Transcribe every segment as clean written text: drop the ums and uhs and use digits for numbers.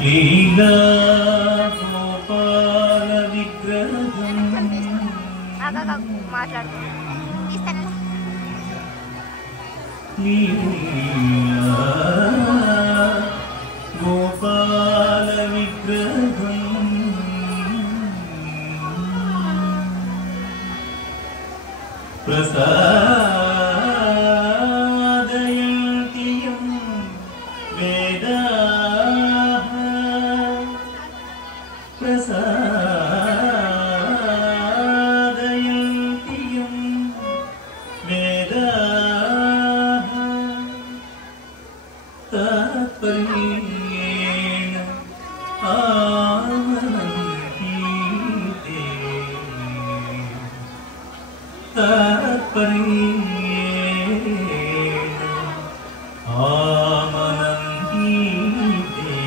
लीला गोपाल विग्रहं लीला गोपाल विग्रहं प्रसादयन्ति यं वेदाः प्रसादयन्ति यं वेदाः तात्पर्येण आमनन्ति ते तात्पर्येण आमनन्ति ते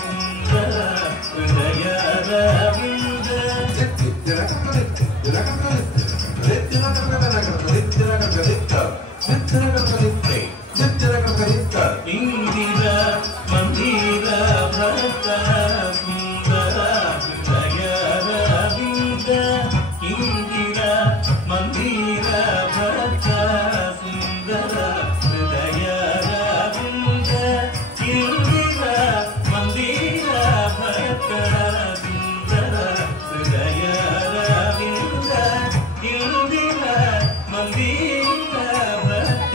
ಸುಂದರ ಹೃದಯರವಿಂದ ಇಂದಿರ ಮಂದಿರ ಭರತ ಸುಂದರ ಹೃದಯರವಿಂದ ಇಂದಿರ ಮಂದಿರ ಭರತ ಸುಂದರ ಹೃದಯರವಿಂದ ಇಂದಿರ ಮಂದಿರ ಭರತ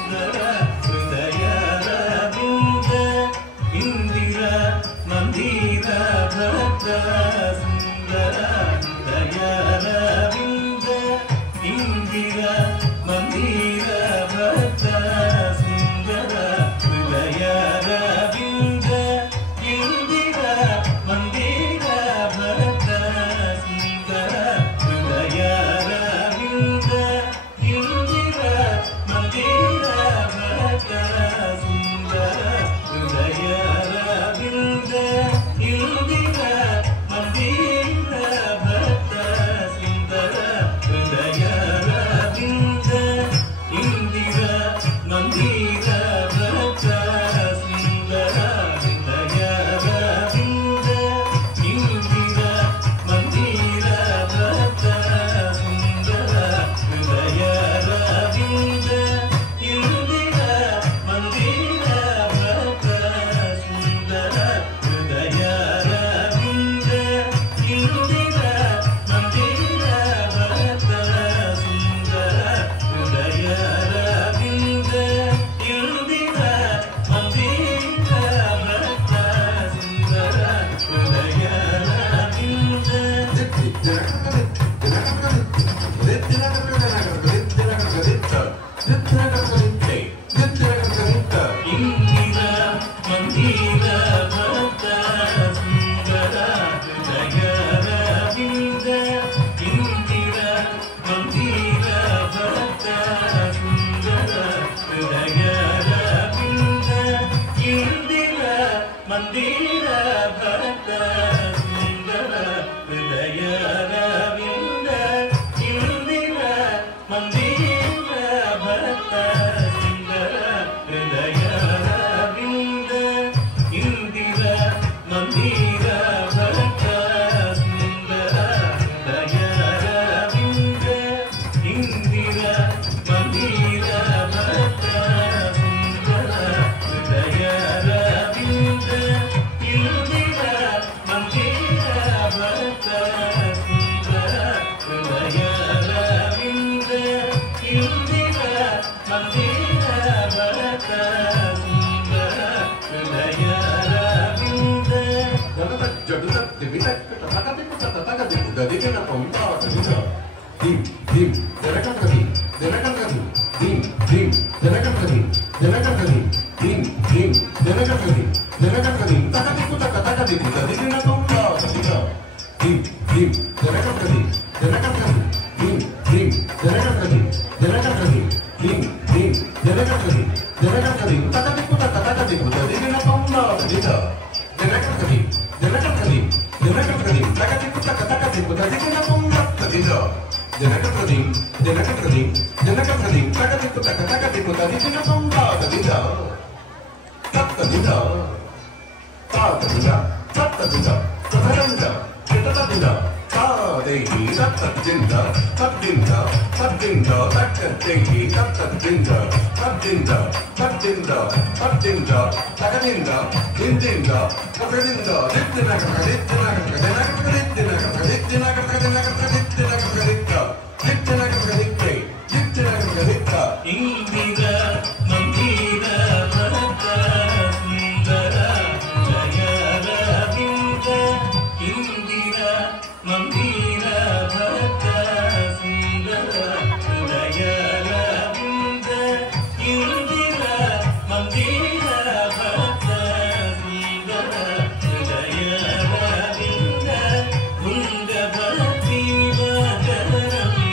ಸುಂದರ ಹೃದಯರವಿಂದ ಇಂದಿರ ಮಂದಿರ ಭರತ ಸುಂದರ ಹೃದಯರವಿಂದ ಇಂದಿರ ಮಂದಿರ ಭರತ ಸುಂದರ ಹೃದಯರವಿಂದ ಇಂದಿರ ಮಂದಿರ ಭರತ ಸುಂದರ ಹೃದಯರವಿಂದ ಇಂದಿರ ಮಂದಿರ ಭರತ ಸುಂದರ ಹೃದಯರವಿಂದ ಇಂದಿರ ಮಂದಿರ ಭರತ ಸುಂದರ ಹೃದಯರವಿಂದ ಇಂದಿರ ಮಂದಿರ ಭರತ ಸುಂದರ ಹೃದಯರವಿಂದ ಇಂದಿರ ಮಂದಿರ ಭರತ ಸುಂದರ ಹೃದಯರವಿಂದ ಇಂದಿರ ಮಂದಿರ ಭರತ ಸುಂದರ ಹೃದಯರವಿಂದ ಇಂದಿರ ಮಂದಿರ ಭರತ ಸುಂದರ ಹೃದಯರವಿಂದ ಇಂದಿರ ಮಂದಿರ ಭರತ ಸುಂದರ ಹೃದಯರವಿಂದ ಇಂದಿರ ಮಂದಿರ ಭರತ ಸುಂದರ ಇಂದಿರ ಮಂದಿರ ಭರತ ಸುಂದರ ಹೃದಯರವಿಂದ ಇಂದಿರ ಮಂದಿರ ಭರತ ಸುಂದರ ಹೃದಯರವಿಂದ ಇಂದಿರ ಮಂದಿರ ಭರತ ಸುಂದರ ಹೃದಯರವಿಂದ ಇಂದಿರ ಮಂದಿರ ಭರತ ಸುಂದರ ಹೃದಯರವಿಂದ ಇಂದಿರ ಮಂದಿರ ಭರತ ಸುಂದರ ಹೃದಯರವಿಂದ ಇಂದಿರ ಮಂದಿರ ಭರತ ಸುಂದರ ಹೃದಯರವಿಂದ ಇಂದಿರ ಮಂದಿರ ಭರತ ಸುಂದರ ಹೃದಯರವಿಂದ ಇಂದಿರ ಮಂದಿರ ಭರತ ಸುಂದರ ಹೃದಯರವಿಂದ ಇಂದಿರ ಮಂದಿರ ಭರತ ಸುಂದರ ಹೃದಯರವಿಂದ ಇಂದಿರ ಮಂದಿರ ಭರತ ಸುಂದರ ಹೃದಯರವಿಂದ ಇಂದಿರ ಮಂದಿರ ಭರತ ಸುಂದರ ಹೃದಯರವಿಂದ ತುಂಗಭದ್ರಿ ಮಕರಂದ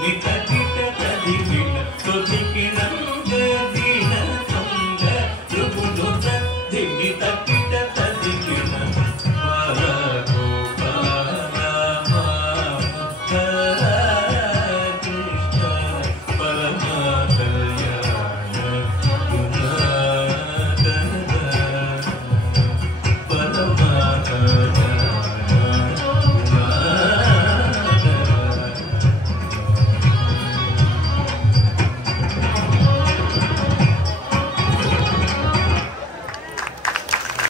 ಬಿಟ್ಟ